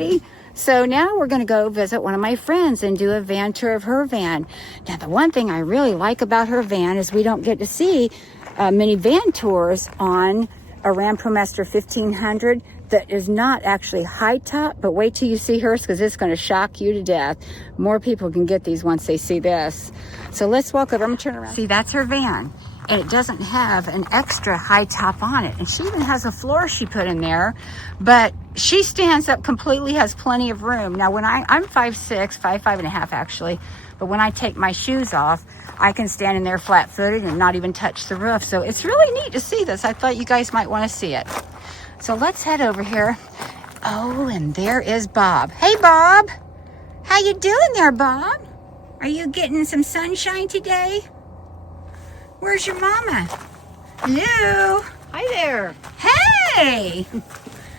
everybody. So now we're going to go visit one of my friends and do a van tour of her van. Now, the one thing I really like about her van is we don't get to see many van tours on a Ram ProMaster 1500 that is not actually high top, but wait till you see hers because it's going to shock you to death. More people can get these once they see this. So let's walk over. I'm going to turn around. See, that's her van. And it doesn't have an extra high top on it. And she even has a floor she put in there, but she stands up completely, has plenty of room. Now, when I'm 5'6", 5'5.5" actually, but when I take my shoes off, I can stand in there flat-footed and not even touch the roof. So it's really neat to see this. I thought you guys might want to see it. So let's head over here. Oh, and there is Bob. Hey, Bob. How you doing there, Bob? Are you getting some sunshine today? Where's your mama? Hello. Hi there. Hey.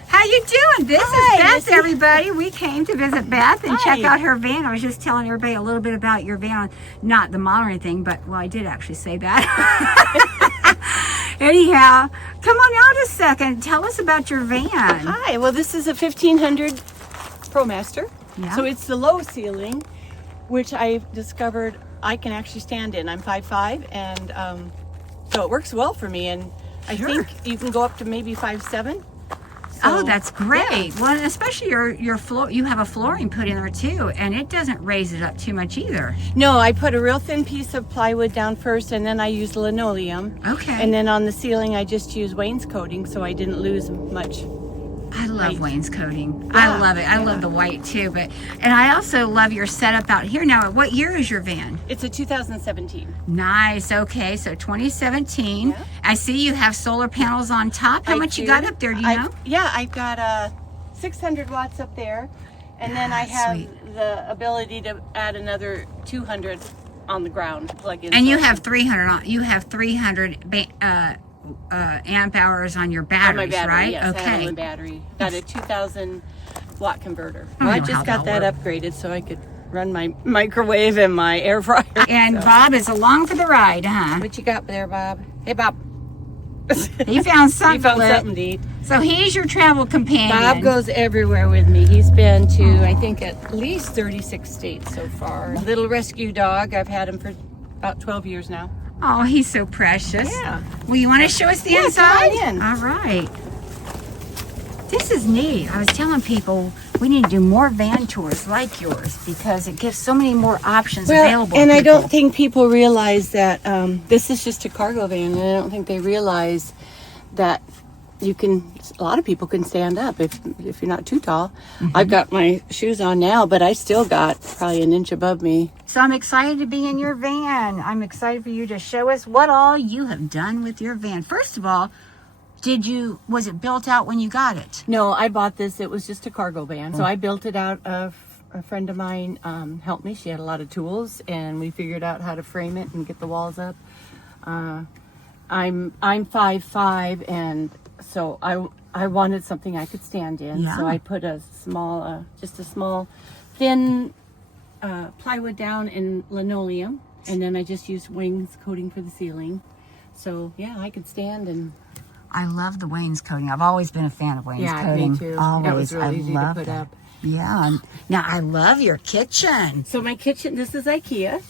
How you doing? This is Beth, everybody. We came to visit Beth and check out her van. I was just telling everybody a little bit about your van. Not the model or anything, but, well, I did actually say that. Anyhow, come on out a second. Tell us about your van. Hi. Well, this is a 1500 ProMaster. Yeah. So it's the low ceiling, which I've discovered I can actually stand in. I'm 5'5", and so it works well for me. And I think you can go up to maybe 5'7". Oh, that's great. Yeah. Well, especially your floor, you have a flooring put in there too, and it doesn't raise it up too much either. No, I put a real thin piece of plywood down first, and then I used linoleum. Okay. And then on the ceiling, I just used wainscoting, so I didn't lose much. I love wainscoting. Yeah, I love it. I love the white too, and I also love your setup out here. Now, what year is your van? It's a 2017. Nice. Okay, so 2017. Yeah. I see you have solar panels on top. How much you got up there? Do you know? Yeah, I've got 600 watts up there, and then I have the ability to add another 200 on the ground plug in. And you have 300 on. You have 300 amp hours on your batteries, on my battery, right? yes, Okay. I have my battery. Got a 2,000 watt converter. I I just got that upgraded so I could run my microwave and my air fryer. And so. Bob is along for the ride, huh? What you got there, Bob? Hey, Bob. He found something. He found something to eat. So he's your travel companion. Bob goes everywhere with me. He's been to, I think, at least 36 states so far. Little rescue dog. I've had him for about 12 years now. Oh, he's so precious. Yeah. Well, you want to show us the inside? Come on in. All right. This is neat. I was telling people we need to do more van tours like yours because it gives so many more options available. And I don't think people realize that this is just a cargo van, and I don't think they realize that you can. A lot of people can stand up if you're not too tall. Mm-hmm. I've got my shoes on now, but I still got probably an inch above me. So I'm excited to be in your van. I'm excited for you to show us what all you have done with your van. First of all, was it built out when you got it? No, I bought this. It was just a cargo van. So I built it out. A friend of mine helped me. She had a lot of tools, and we figured out how to frame it and get the walls up. I'm 5'5", and so I wanted something I could stand in. Yeah. So I put a small, just a small, thin plywood down in linoleum, and then I just used wainscoting for the ceiling. So yeah, I could stand and. I love the wainscoting. I've always been a fan of wainscoting. Yeah, me too. Always. It was really easy to put up. Yeah. Now I love your kitchen. So my kitchen, this is IKEA,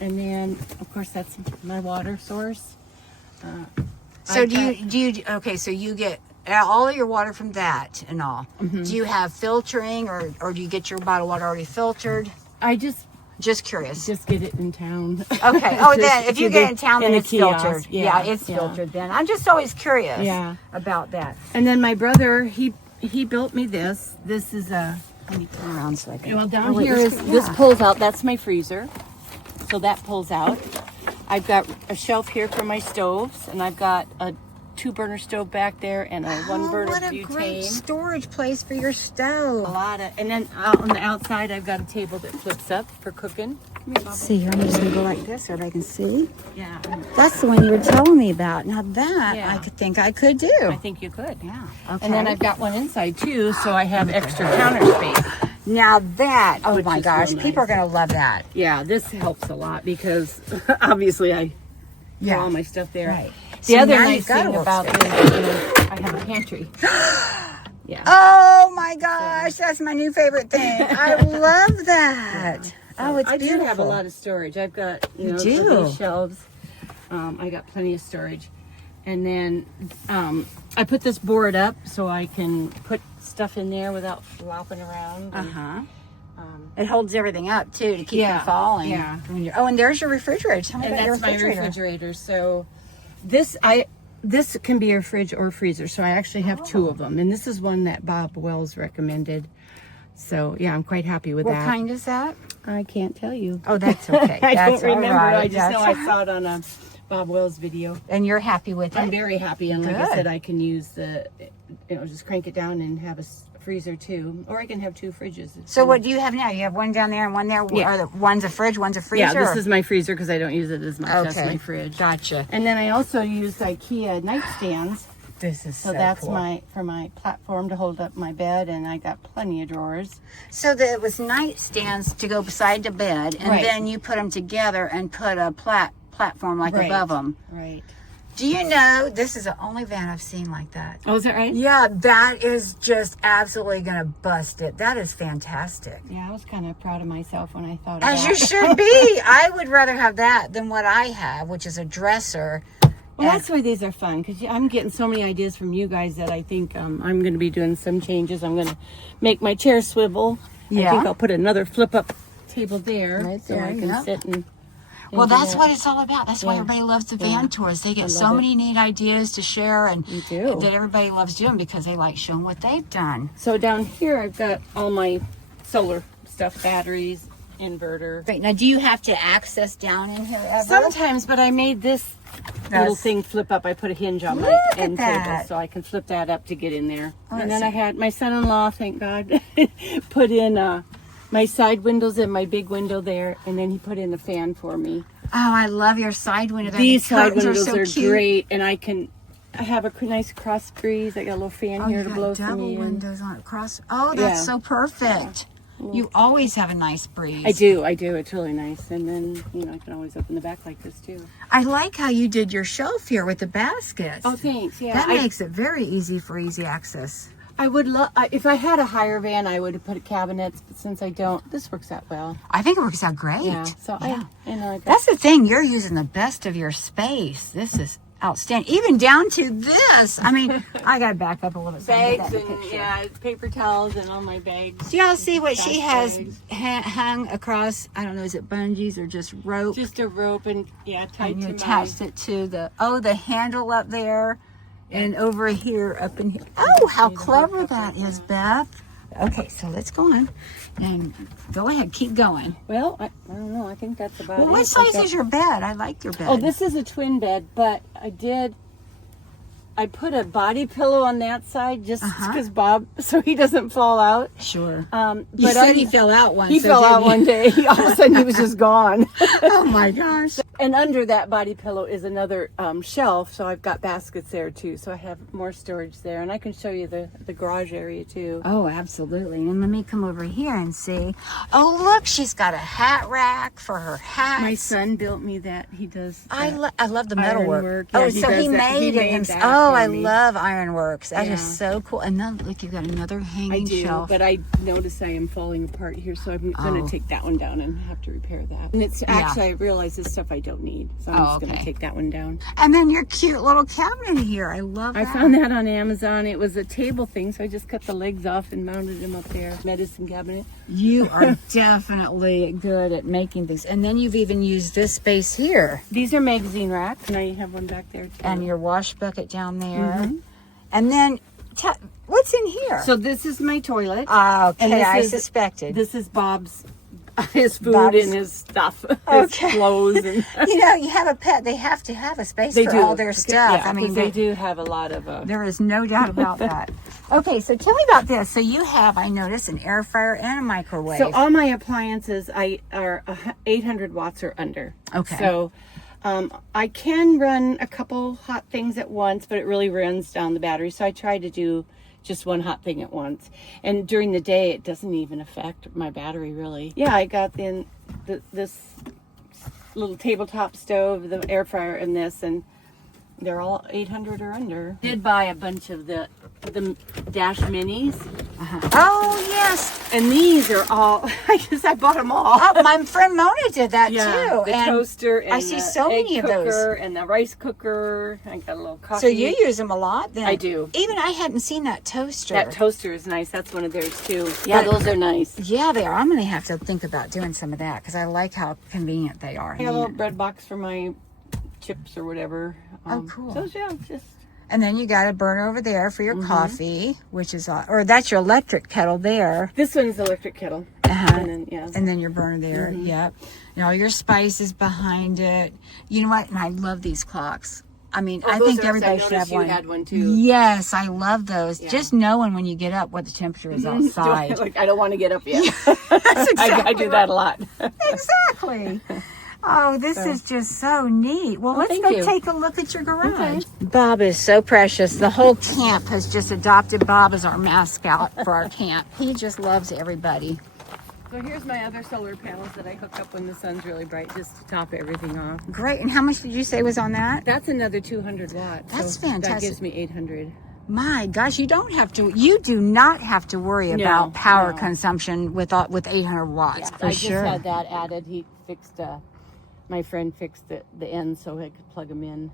and then of course that's my water source. So so you get all of your water from that and all. Mm-hmm. Do you have filtering or do you get your bottled water already filtered? I just curious. Just get it in town. Okay. Oh, then if you get it in town, then it's filtered. Yeah, it's filtered then. I'm just always curious about that. And then my brother, he built me this. This is a. Let me turn around so I can. Well, down here this pulls out. That's my freezer. So that pulls out. I've got a shelf here for my stoves, and I've got a 2-burner stove back there and a 1-burner butane. What a great storage place for your stove. And then out on the outside, I've got a table that flips up for cooking. Let's see here, I'm just gonna go like this so everybody can see. Yeah. That's the one you were telling me about. Now that I think I could do. I think you could. Yeah. Okay. And then I've got one inside too, so I have extra counter space. Now that, oh my gosh, nice. people are gonna love that. Yeah, this helps a lot because obviously I put all my stuff there. Right. The other nice thing about this is I have a pantry. Yeah. Oh my gosh, that's my new favorite thing. I love that. So Oh, it's I beautiful. do have a lot of storage. I've got, You for do? these shelves, I got plenty of storage. And then I put this board up so I can put stuff in there without flopping around. Uh-huh. It holds everything up too to keep from falling. Yeah. Oh, and there's your refrigerator. Tell me And about your that's my refrigerator. refrigerator. So this can be a fridge or freezer. So I actually have two of them. And this is one that Bob Wells recommended. So yeah, I'm quite happy with What that. kind is that? I can't tell you. Oh, that's okay. I That's don't remember. all right. I just know I That's- saw it on a Bob Wells video. And you're happy with it? I'm very happy, and like I Good. said, I can use just crank it down and have a freezer too, or I can have two fridges. So what do you have now? You have one down there and one there. Yeah. One's a fridge, one's a freezer. Yeah, this is my freezer because I don't use it as much. Okay. That's my fridge. Gotcha. And then I also use IKEA nightstands. This is So that's for my platform to hold up my bed, and I got plenty of drawers. So there was nightstands to go beside the bed, and Right. then you put them together and put a platform like Right. above them. Right. Do you know this is the only van I've seen like that? Oh, is that right? Yeah, that is just absolutely gonna bust it. That is fantastic. Yeah, I was kind of proud of myself when I thought of As that. you should be. I would rather have that than what I have, which is a dresser. Well, that's why these are fun, because I'm getting so many ideas from you guys that I think I'm going to be doing some changes. I'm going to make my chair swivel. Yeah. I think I'll put another flip-up table there, Right so there, I can yep. sit and Well, do that's that. what it's all about. That's why Yeah. everybody loves the Yeah. van tours. They get love so it. many neat ideas to share, and You do. that everybody loves doing because they like showing what they've done. So down here, I've got all my solar stuff, batteries, inverter. Great. Now, do you have to access down in here ever? Sometimes, but I made this little That's- thing flip up. I put a hinge on my Look at end table, that. so I can flip that up to get in there. Oh, And that's then I had my son-in-law, thank God, put in my side windows and my big window there, and then he put in the fan for me. Oh, I love your side window. there. These The side curtains windows so are cute. great, and I have a nice cross breeze. I got a little fan Oh, here you to got blow some double in. windows on across. Oh, that's Yeah. so perfect. You always have a nice breeze. I do. It's really nice. And then, I can always open the back like this too. I like how you did your shelf here with the baskets. Oh, thanks. Yeah. That makes it very easy for easy access. I would love, if I had a higher van, I would have put cabinets, but since I don't, this works out well. I think it works out great. Yeah. So Yeah. I know I got That's the thing. You're using the best of your space. This is outstanding. Even down to this. I mean, I got to back up a little bit. so I can get bags that in the and picture. paper towels and all my bags. Do y'all see what she Dust has bags. hung across? I don't know, is it bungees or just rope? Just a rope and tied And you to attached it to the handle up there and over here up in here. Oh, how clever that is, Beth. Okay, so let's go on and go ahead, keep going. Well, I don't know. I think that's about Well, it. what size is your bed? I like your bed. Oh, this is a twin bed, but I put a body pillow on that side just because Bob, so he doesn't fall out. Sure. But You said he fell out once. He so fell out didn't one day. All of a sudden, he was just gone. Oh my gosh. And under that body pillow is another shelf, so I've got baskets there too. So I have more storage there, and I can show you the garage area too. Oh, absolutely. And let me come over here and see. Oh, look, she's got a hat rack for her hats. My son built me that. He does. I love the metalwork. Ironwork. Oh, Yeah, so does he that. made He it made himself. that Oh, for I me. love ironworks. That is Yeah. so cool. And then look, you got another hanging I do, shelf. but I notice I am falling apart here, so I'm going to take that one down and have to repair that. And it's actually, I realize this stuff I don't need, so I'm just going to take that one down. And then your cute little cabinet here. I love that. I found that on Amazon. It was a table thing, so I just cut the legs off and mounted them up there. Medicine cabinet. You are definitely good at making things. And then you've even used this space here. These are magazine racks. Now you have one back there too. And your wash bucket down there. And then, what's in here? So this is my toilet. Okay, and this I is- suspected. This is Bob's, his food Bob's- and his stuff, Okay. his clothes. And You know, you have a pet, they have to have a space they for do all their stuff. Yeah, I mean, they do have a lot of. there is no doubt about that. Okay, so tell me about this. So you have, I noticed, an air fryer and a microwave. So all my appliances are 800 watts or under. Okay. So I can run a couple hot things at once, but it really runs down the battery. So I try to do just one hot thing at once. And during the day, it doesn't even affect my battery really. Yeah, I got this little tabletop stove, the air fryer, and this, and they're all 800 or under. Did buy a bunch of the the Dash Minis. Oh, yes. And these are all, I bought them all. Oh, my friend Mona did that Yeah, too. the toaster and I see the so many egg of those. cooker and the rice cooker. I got a little coffee. So you use them a lot then? I do. Even I hadn't seen that toaster. That toaster is nice. That's one of theirs too. Yeah. Yeah, those are nice. Yeah, they are. I'm going to have to think about doing some of that because I like how convenient they are. I got a little bread box for my chips or whatever. Oh, cool. So yeah, just. And then you got a burner over there for your coffee, which is, or that's your electric kettle there. This one's the electric kettle. And then your burner there. Yep. And all your spices behind it. You know what? And I love these clocks. I mean, I think everybody should have one. You had one too. Yes, I love those. Yeah. Just knowing when you get up what the temperature is outside. I don't want to get up yet. That's exactly I do that a lot. Exactly. Oh, this is just so neat. Well, let's go take a look at your garage. Okay. Bob is so precious. The whole camp has just adopted Bob as our mascot for our camp. He just loves everybody. So here's my other solar panels that I hook up when the sun's really bright just to top everything off. Great. And how much did you say was on that? That's another 200 watts. That's fantastic. That gives me 800. My gosh, you do not have to worry about power consumption with 800 watts for sure. I just had that added. He fixed my friend fixed the end so I could plug them in.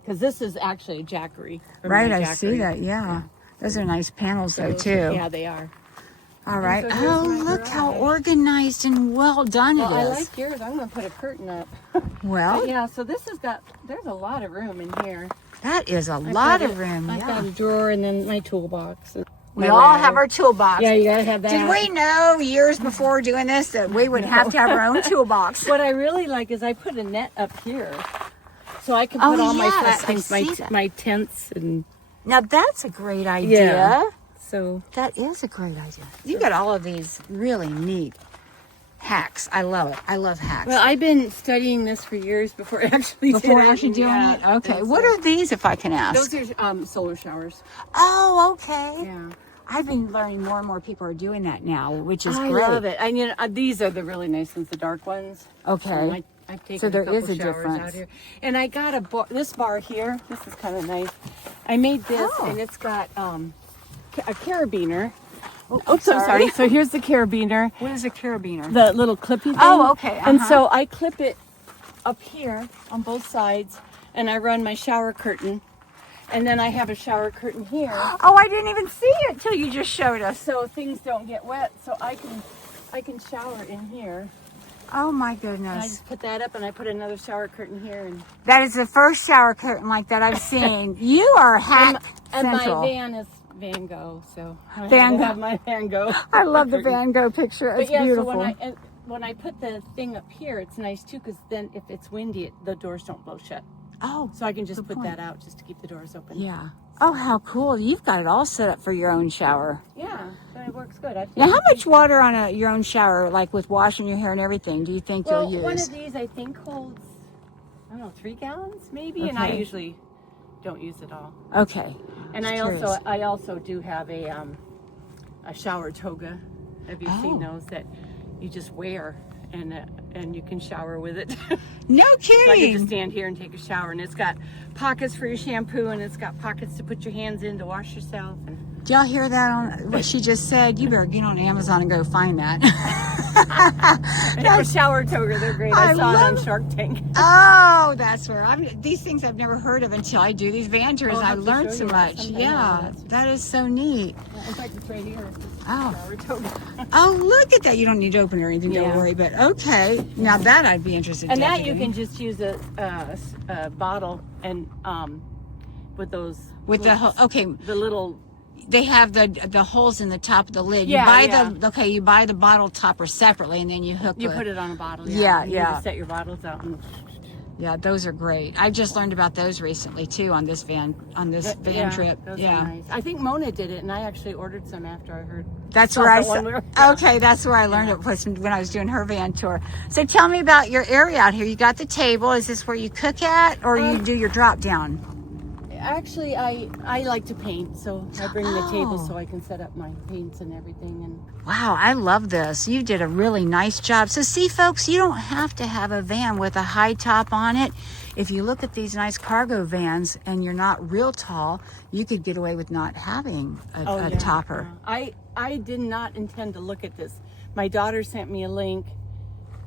Because this is actually a Jackery. Right, I see that, yeah. Those are nice panels though too. Yeah, they are. All right. Oh, look how organized and well done it is. I like yours. I'm going to put a curtain up. Well. Yeah, so this has there's a lot of room in here. That is a lot of room, I've got a drawer and then my toolbox. We all have our toolbox. Yeah, you gotta have that. Did we know years before doing this that we would have to have our own toolbox? What I really like is I put a net up here, so I can put all my flat things, my tents and. Now that's a great idea. Yeah. So that is a great idea. You got all of these really neat hacks. I love it. I love hacks. Well, I've been studying this for years before actually doing it. Okay. What are these, if I can ask? Those are solar showers. Oh, okay. Yeah. I've been learning more and more people are doing that now, which is great. I love it. These are the really nice ones, the dark ones. Okay. I've taken so there a couple is a showers difference. Out here. And I got this bar here. This is kind of nice. I made this, and it's got a carabiner. Oh, I'm sorry. So here's the carabiner. What is a carabiner? The little clippy thing. Oh, okay. And so I clip it up here on both sides, and I run my shower curtain. And then I have a shower curtain here. Oh, I didn't even see it till you just showed us. So things don't get wet. So I can shower in here. Oh my And goodness. I just put that up and I put another shower curtain here. And that is the first shower curtain like that I've seen. You are hack central. My van is Van Gogh, so I have my Van Gogh. I love the Van Gogh picture. It's beautiful. So when I put the thing up here, it's nice too, because then if it's windy, the doors don't blow shut. Oh, so I can just put that out just to keep the doors open. Yeah. Oh, how cool! You've got it all set up for your own shower. Yeah, it works good. Now, how much water on your own shower, like with washing your hair and everything, do you think you'll use? One of these I think holds, 3 gallons maybe, and I usually don't use it all. Okay. And I also do have a shower toga. Have you seen those that you just wear? And you can shower with it. No kidding. So I can just stand here and take a shower, and it's got pockets for your shampoo, and it's got pockets to put your hands in to wash yourself. And do y'all hear that on what she just said? You better get on Amazon and go find that. A shower toga, they're great. I saw it on Shark Tank. Oh, that's where these things I've never heard of until I do these van tours. I learned so much. Yeah, that is so neat. In fact, it's right here. Oh. Oh, look at that. You don't need to open it or anything, don't worry. But okay. Now that I'd be interested in. And that you can just use a bottle and with those. With the little. They have the holes in the top of the lid. Yeah, you buy the bottle topper separately, and then you hook. You put it on a bottle. Yeah. You just set your bottles out. Yeah, those are great. I just learned about those recently too on this van trip. Those are nice. I think Mona did it, and I actually ordered some after I heard. That's where I saw. Okay, that's where I learned it was when I was doing her van tour. So tell me about your area out here. You got the table. Is this where you cook at, or you do your drop down? actually I like to paint, so I bring the table Oh. so I can set up my paints and everything. And Wow, I love this. You did a really nice job. So see, folks, you don't have to have a van with a high top on it. If you look at these nice cargo vans and you're not real tall, you could get away with not having a topper. I did not intend to look at this. My daughter sent me a link,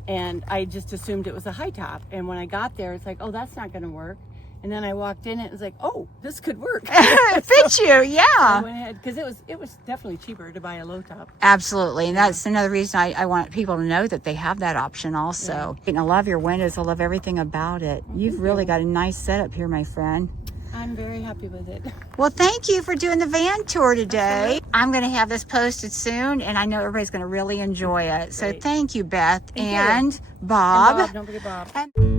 and I just assumed it was a high top. And when I got there, it's like, oh, that's not going to work. And then I walked in, and it was like, oh, this could work. It fits you, I yeah. went ahead because it was definitely cheaper to buy a low top. Absolutely. And that's another reason I want people to know that they have that option also. And I love your windows. I love everything about it. You've really got a nice setup here, my friend. I'm very happy with it. Well, thank you for doing the van tour today. I'm going to have this posted soon, and I know everybody's going to really enjoy it. So Great. thank you, Beth Thank you. and Bob. And Bob, don't forget Bob. And-